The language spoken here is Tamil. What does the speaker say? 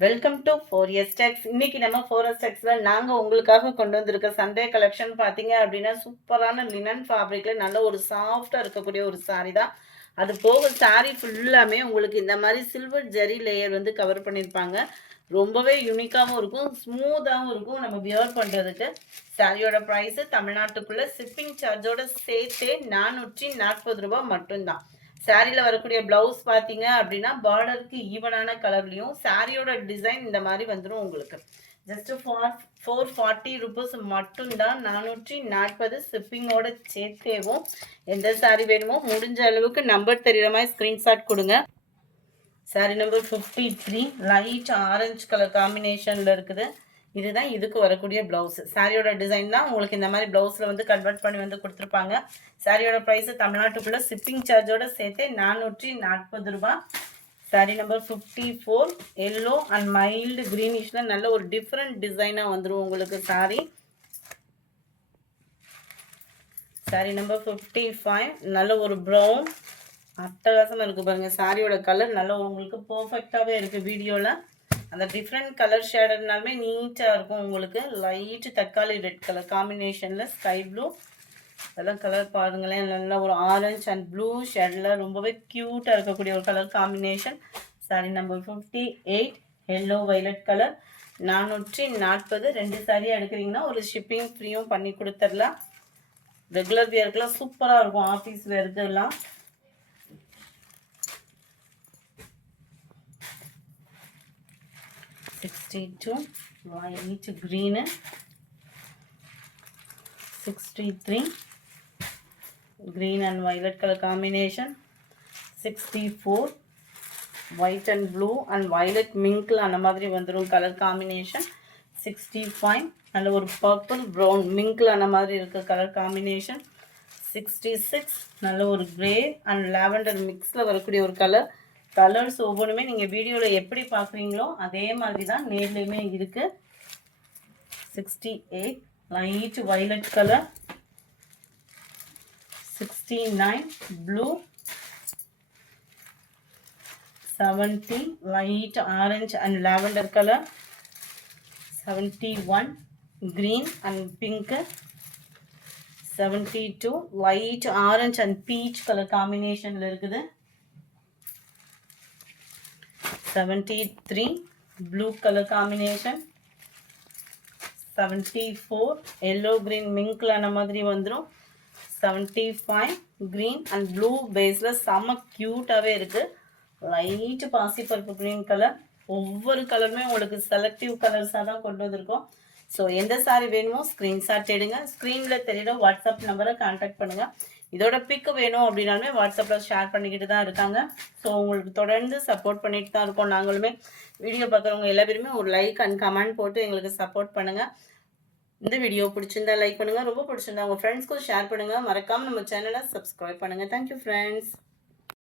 Welcome to 4S Techs. இன்னைக்கு நம்ம 4S Techsல நாங்க உங்களுக்காக கொண்டு வந்திருக்க சண்டே கலெக்ஷன் பார்த்தீங்க அப்படின்னா சூப்பரான லினன் ஃபேப்ரிக்ல நல்ல ஒரு சாஃப்டா இருக்கக்கூடிய ஒரு saree தான். அது போக saree ஃபுல்லாமே உங்களுக்கு இந்த மாதிரி சில்வர் ஜெரி லேயர் வந்து கவர் பண்ணியிருப்பாங்க. ரொம்பவே யூனிக்காகவும் இருக்கும், ஸ்மூத்தாகவும் இருக்கும் நம்ம வியர் பண்ணுறதுக்கு. சாரியோட ப்ரைஸு தமிழ்நாட்டுக்குள்ளே ஷிப்பிங் சார்ஜோட சேர்த்தே 440 ரூபா மட்டும்தான். சாரியில் வரக்கூடிய ப்ளவுஸ் பார்த்தீங்க அப்படின்னா பார்டருக்கு ஈவனான கலர்லையும் சாரியோட டிசைன் இந்த மாதிரி வந்துடும் உங்களுக்கு. ஜஸ்ட்டு 440 ருபீஸ் மட்டும்தான், 440 ஷிப்பிங்கோட சேர்த்தேவும். எந்த சாரி வேணுமோ முடிஞ்ச அளவுக்கு நம்பர் தெரிகிற மாதிரி ஸ்க்ரீன்ஷாட் கொடுங்க. Sorry number 53 light orange colour காம்பினேஷனில் இருக்குது. இதுதான் இதுக்கு வரக்கூடிய ப்ளவுஸ். சாரியோட டிசைன் தான் உங்களுக்கு இந்த மாதிரி ப்ளவுஸில் வந்து கன்வெர்ட் பண்ணி வந்து கொடுத்துருப்பாங்க. சாரியோட ப்ரைஸு தமிழ்நாட்டுக்குள்ளே ஷிப்பிங் சார்ஜோட சேர்த்து 440 ரூபா. Sorry number 54 yellow and mild க்ரீனிஷில் நல்ல ஒரு டிஃப்ரெண்ட் டிசைனாக வந்துடும் உங்களுக்கு சாரி. சாரி நம்பர் 55 நல்ல ஒரு ப்ரௌன் அட்டகாசமாக இருக்குது பாருங்கள். சாரியோட கலர் நல்லா உங்களுக்கு பர்ஃபெக்டாகவே இருக்குது. வீடியோவில் அந்த டிஃப்ரெண்ட் கலர் ஷேடர்னாலுமே நீட்டாக இருக்கும் உங்களுக்கு. லைட்டு தக்காளி ரெட் கலர் காம்பினேஷனில் ஸ்கை ப்ளூ அதெல்லாம் கலர் பாருங்களேன். நல்லா ஒரு ஆரஞ்ச் அண்ட் ப்ளூ ஷேடில் ரொம்பவே க்யூட்டாக இருக்கக்கூடிய ஒரு colour combination. Sorry number 58 yellow violet colour 440. 2 சாரியாக எடுக்கிறீங்கன்னா ஒரு ஷிப்பிங் ஃப்ரீயும் பண்ணி கொடுத்துடலாம். ரெகுலர் வியருக்குலாம் சூப்பராக இருக்கும், office வேர்க்குலாம். white green 63 green and violet color combination 64 white and blue and violet minkle அந்த மாதிரி வந்துரும் கலர் காம்பினேஷன் 65 நல்ல ஒரு பர்பிள் ப்ரௌன் மிங்கிள் அந்த மாதிரி இருக்க கலர் காம்பினேஷன் 66 நல்ல ஒரு கிரே அண்ட் லாவெண்டர் மிக்ஸில் வரக்கூடிய ஒரு கலர்ஸ் ஒவ்வொன்றுமே நீங்கள் வீடியோவில் எப்படி பார்க்குறீங்களோ அதே மாதிரி தான் நேர்லேயுமே இருக்குது. 68 light violet colour 69 blue 70 light orange and lavender colour 71 green and pink 72 light orange and peach colour காம்பினேஷனில் இருக்குது. 73 blue color combination 74 yellow green mingle அந்த மாதிரி வந்துடும். 75 green and blue பேஸில் செம்ம க்யூட்டாகவே இருக்குது. லைட்டு பாசிப்பருப்பு க்ரீன் கலர். ஒவ்வொரு கலருமே உங்களுக்கு செலக்டிவ் கலர்ஸாக தான் கொண்டு வந்திருக்கோம். ஸோ எந்த சாரி வேணுமோ ஸ்க்ரீன்ஷாட் எடுங்க. ஸ்க்ரீனில் தெரியுற வாட்ஸ்அப் நம்பரை கான்டாக்ட் பண்ணுங்கள். இதோட பிக்கு வேணும் அப்படின்னாலுமே வாட்ஸ்அப்பில் ஷேர் பண்ணிக்கிட்டு தான் இருக்காங்க. ஸோ உங்களுக்கு தொடர்ந்து சப்போர்ட் பண்ணிட்டு தான் இருக்கோம். நாங்களுமே வீடியோ பார்க்குறவங்க எல்லா பேருமே ஒரு லைக் அண்ட் கமெண்ட் போட்டு எங்களுக்கு சப்போர்ட் பண்ணுங்கள். இந்த வீடியோ பிடிச்சிருந்தா லைக் பண்ணுங்கள், ரொம்ப பிடிச்சிருந்தா உங்கள் ஃப்ரெண்ட்ஸ்க்கும் ஷேர் பண்ணுங்கள். மறக்காமல் நம்ம சேனலை சப்ஸ்கிரைப் பண்ணுங்கள். Thank you friends.